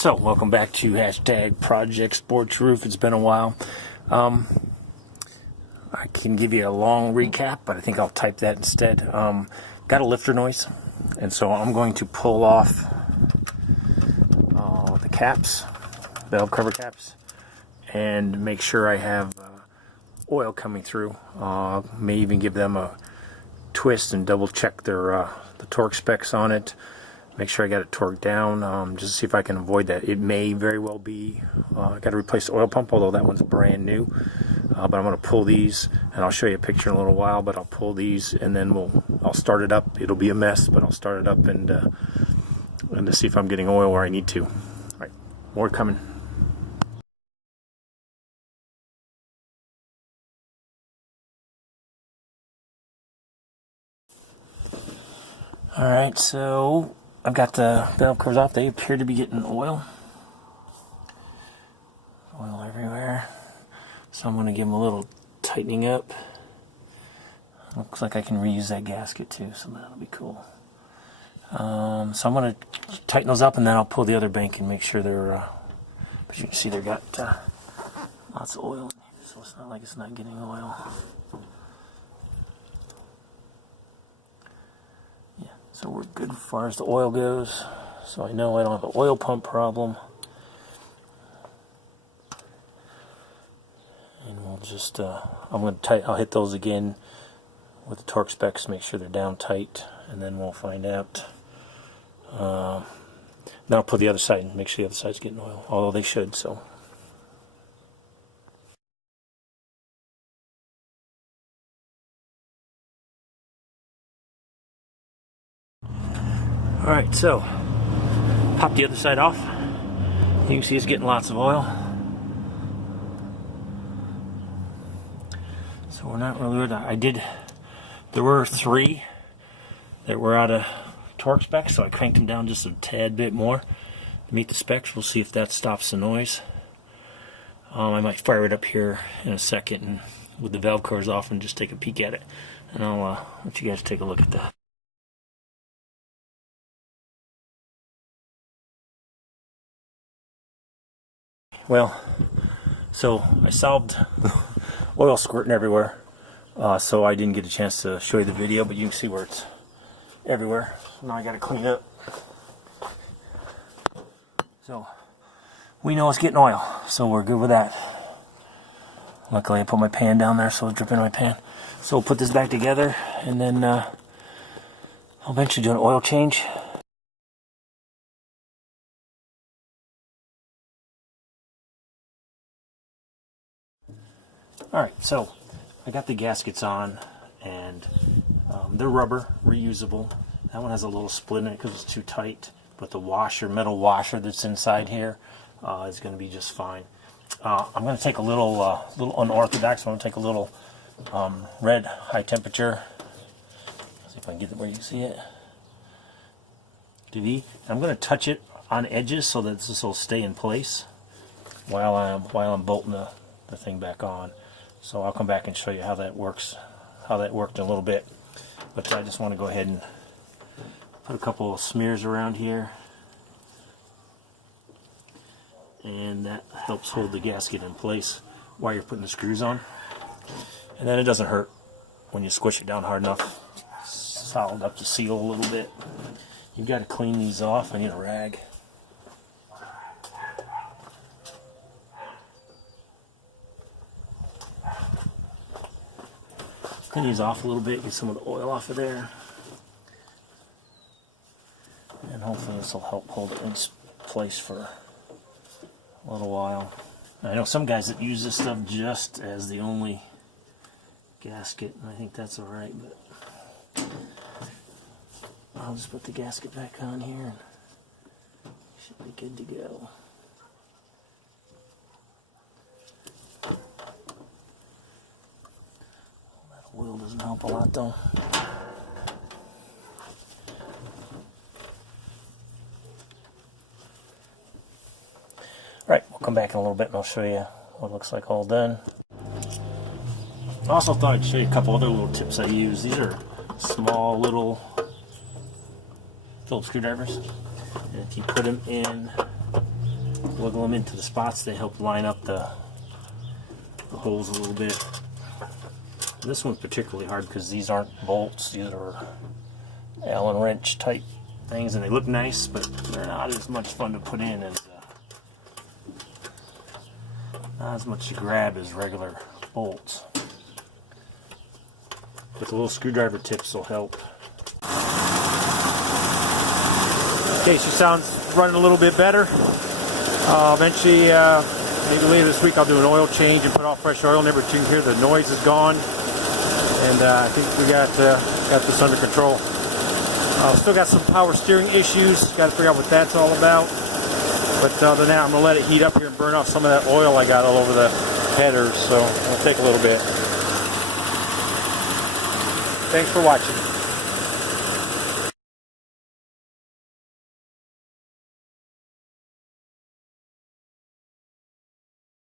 So, welcome back to Project SportsRoof. It's been a while. I can give you a long recap, but I think I'll type that instead. Got a lifter noise, and so I'm going to pull off the caps, valve cover caps, and make sure I have oil coming through. May even give them a twist and double check their the torque specs on it. Make sure I got it torqued down, just to see if I can avoid that. It may very well be, I got to replace the oil pump, although that one's brand new. But I'm going to pull these, and I'll show you a picture in a little while, but I'll pull these, and then I'll start it up. It'll be a mess, but I'll start it up and to see if I'm getting oil where I need to. All right, more coming. All right, so I've got the valve covers off. They appear to be getting oil. Oil everywhere. So I'm going to give them a little tightening up. Looks like I can reuse that gasket too, so that'll be cool. So I'm going to tighten those up, and then I'll pull the other bank and make sure they're, but you can see they've got lots of oil in here, so it's not like it's not getting oil. So we're good as far as the oil goes. So I know I don't have an oil pump problem. And we'll just, I'll hit those again with the torque specs, make sure they're down tight, and then we'll find out. Then I'll put the other side and make sure the other side's getting oil, although they should, so. Alright, so pop the other side off. You can see it's getting lots of oil. So we're not really good. There were 3 that were out of torque specs, so I cranked them down just a tad bit more to meet the specs. We'll see if that stops the noise. I might fire it up here in a second and with the valve covers off and just take a peek at it. And I'll let you guys take a look at that. Well, so I solved oil squirting everywhere, so I didn't get a chance to show you the video, but you can see where it's everywhere. So now I got to clean up. So we know it's getting oil, so we're good with that. Luckily I put my pan down there, so it'll drip in my pan. So we'll put this back together, and then I'll eventually do an oil change. Alright, so I got the gaskets on, and they're rubber, reusable. That one has a little split in it because it's too tight, but the metal washer that's inside here is going to be just fine. I'm going to take a little unorthodox. I'm going to take a little red high temperature. Let's see if I can get it where you can see it. I'm going to touch it on edges so that this will stay in place while I'm bolting the thing back on. So I'll come back and show you how that works, how that worked in a little bit. But I just want to go ahead and put a couple of smears around here. And that helps hold the gasket in place while you're putting the screws on. And then it doesn't hurt when you squish it down hard enough. It's solid up to seal a little bit. You've got to clean these off. I need a rag. Clean these off a little bit, get some of the oil off of there. And hopefully this will help hold it in place for a little while. I know some guys that use this stuff just as the only gasket, and I think that's alright, but I'll just put the gasket back on here and should be good to go. Oil doesn't help a lot though. Alright, we'll come back in a little bit and I'll show you what it looks like all done. I also thought I'd show you a couple other little tips I use. These are small little Phillips screwdrivers. And if you put them in wiggle them into the spots. They help line up the holes a little bit. And this one's particularly hard because these aren't bolts. These are Allen wrench type things, and they look nice, but they're not as much fun to put in as not as much to grab as regular bolts. But the little screwdriver tips will help. Okay, she sounds running a little bit better. Eventually, maybe later this week, I'll do an oil change and put all fresh oil in there, but you can hear the noise is gone. And I think we got this under control. Still got some power steering issues. Got to figure out what that's all about. But other than that, I'm going to let it heat up here and burn off some of that oil I got all over the headers. So it'll take a little bit. Thanks for watching.